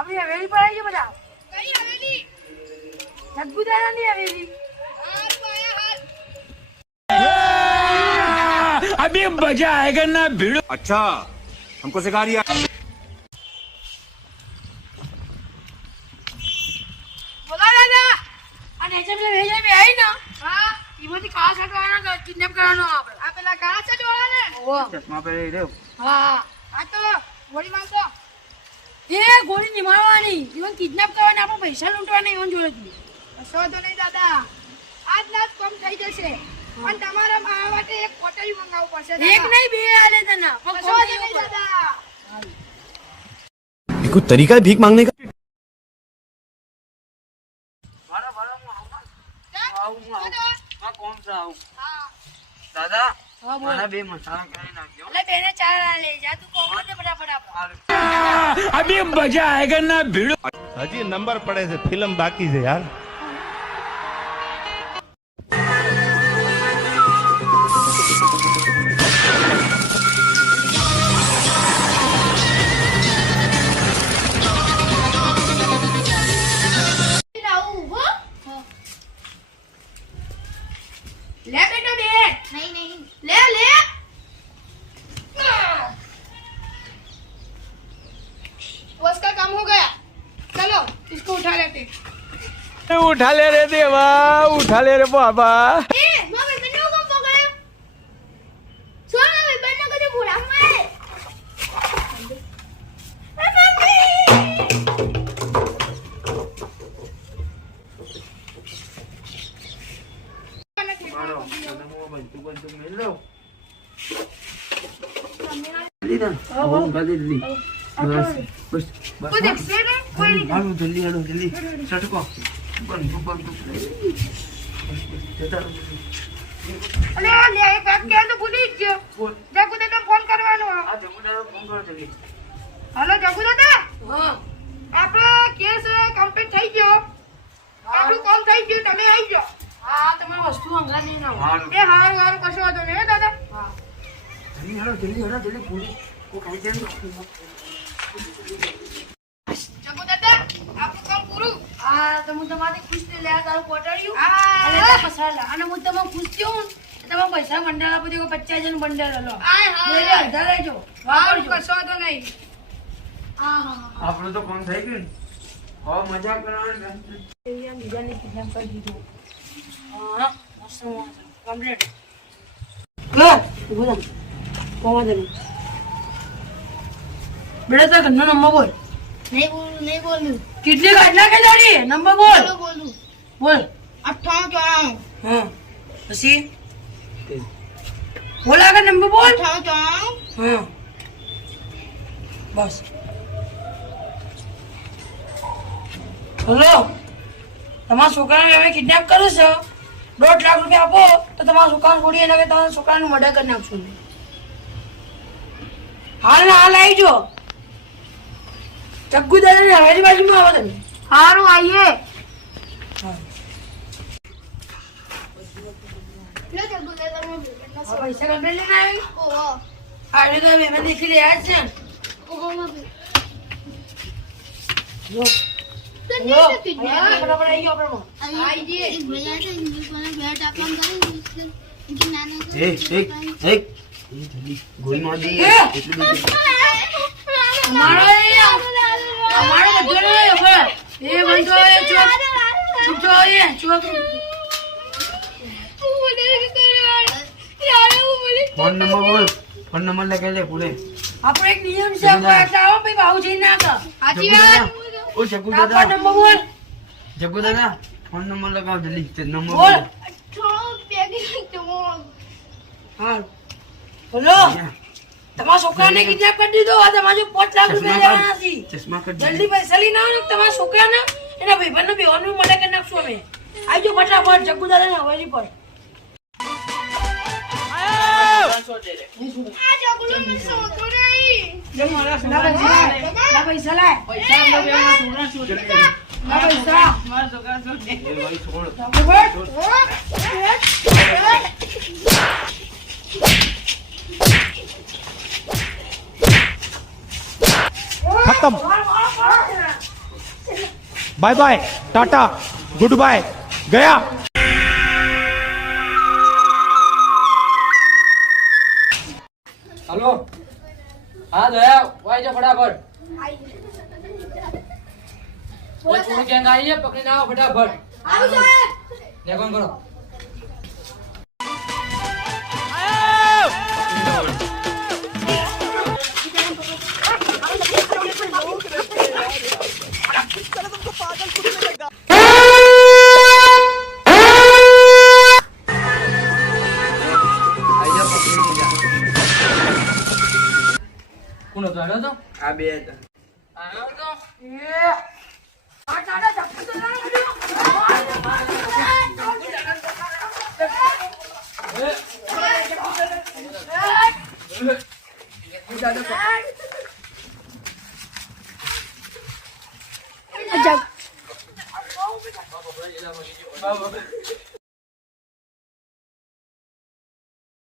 આપણી હવેલી પર આવી ગયો બધા. કઈ હવેલી? જગ્ગુદાદાની હવેલી. अभी मजा आएगा ना भिड़ो. अच्छा हमको सिखा रिया. બોલા દાદા. અને એજે પેલા વેજે મે આવી ને. હા. ઈમાંથી કાળ છાડવાનો કિડનેપ કરવાનો આપણે. આ પેલા કાળ છાડવાના ને. ઓહો. ચશ્મા પહેરી રહ્યો. હા. આ તો ગોળી મારતો. એ ગોળી ની મારવાની. ઈવન કિડનેપ કરવાના આપણે પૈસા લૂંટવાના ઈવન જોડે થી. કશો તો નહીં દાદા. આજ રાત કમ થઈ જશે. પણ તમારા મારા માટે એક કોટરી મંગાવવું પડશે. એક નહીં બે આલે તને. કશો તો નહીં દાદા. ये कोई तरीका है भीख मांगने का? દાદા હા બોલ. મને બે મસાલા કરી નાખજો. એટલે બેને ચાર આલે. જા તું કોમ દે ફટાફટ આપણે. अभी मजा आएगा ना भिड़ो. હજી નંબર પડે છે, ફિલ્મ બાકી છે યાર. ले बेटा दे. नहीं नहीं. ले ले. बस का काम हो गया. चलो इसको उठा लेते. उठा ले रे देवा, उठा ले रे बाबा. ए मम्मी मैंने वो काम पकड़ा. सुन ना मैंने कभी बुरा मारे. मम्मी. બસ કોઈ દેખશે ને કોઈ નહીં. હાલો જલ્દી હાલો જલ્દી સટકો બંધ અલે લે એક વાત કે તો ભૂલી જ ગયો. જગુ દાદા ફોન કરવાનો. આ જમુદારો ફોન કરો જલ્દી. હાલો જગુ દાદા. હા. આપણો કેસ કમ્પ્લીટ થઈ ગયો. આપણું કામ થઈ ગયું. તમે આવી ગયો. હા તમે વસ્તુ અંગા નહીં ના. હાલો એ હાર હાર કશો હતો ને દાદા. હા. જલ્દી હાલો જલ્દી પૂરી કો ખાઈ જાય. જગુ દાદા આપણું કામ પૂરું. હા તો હું તમારી ખુશ ને લે તારું કોટડ્યું. અને તે મસાલા અને હું તમે ખુશ થયો ને તમે પૈસા બંડલ આપો દેકો 50,000 નું બંડલ હલો. મેરે અડધા લેજો. વાપરજો. કશો હતો નહીં. હા હા હા. આપણું તો કામ થઈ ગયું ને. હવે મજા કરવાની. એરિયા બીજાને કિડનેપ કરી દીધું. હા મસ્ત કમ્પ્લીટ. બોલ કોમા દે બેટા તાર ઘરનો નંબર બોલ. नहीं बोलूं કેટલી કાઢના કે જાડી નંબર બોલ. बोलूं બોલ. 58 હા પછી બોલ આગળ નંબર બોલ. 58 હા બસ. હલો તમારા છોકરાને અમે કિડનેપ કરો છો. 1.5 લાખ રૂપિયા આપો તો તમારા છોકરાને છોડી એના કે તમારા છોકરાનું મર્ડર કરી નાખશું. હાલ ને હાલ આવી જો. જગ્ગુ દાદાની હવેલી બાજુમાં આવો તમે. સારું આવીએ. लो जब दादा मैं बेटा પૈસા કમ્પ્લેટ લઈને આવી. ओ આજે તો મેં દેખી રહ્યા છે. ओ मैं જો तो જો नहीं तो किडनैप ફટાફટ આવી ગયો આપણો. आई जी एक भैया थे इंग्लिश वाला बैट अपन करेंगे इनके नाना को એક જલ્દી ગોળી માર દે. એટલું બધું અમારો અમારો બધો નહીં હવે. એ બંધો એ ચોક જો એ ચોક ફોન નંબર બોલ. ફોન નંબર લખી લે પૂરે. આપણો એક નિયમ છે આપણે આટલા આવો પછી ભાવ જઈને ના સાચી વાત. ઓ જગ્ગુ આપણો દાદા નંબર બોલ. જગ્ગુ દાદા ફોન નંબર લગાવ જલ્દી. તે નંબર બોલ. બોલ. હા બોલો. તમારા છોકરાને કિડનેપ કરી દીધો. આ તમારે 5 લાખ રૂપિયા લેવાના છે. ચશ્મા કર જલ્દી પૈસા લઈને આવો ને તમારા છોકરાને એના ભાઈબંધને બેવાનું મળે કરી નાખશું અમે. આવજો ફટાફટ જગ્ગુ દાદાને હવેલી પર. ના પૈસા લાય. ના પૈસા. ખતમ. Bye bye, Tata, good bye, ગયા. હલો, હા દયા વાય જો ફટાફટ. ઓય થોડી ગેંગ આવી છે, પકડીને આવો ફટાફટ. આવું સાહેબ. ને કોણ કરો? કોણ હતો? આવ્યો તો? આ બે હતા. આવ્યો તો? આ દાદા ધક્કો તો ના બાબા.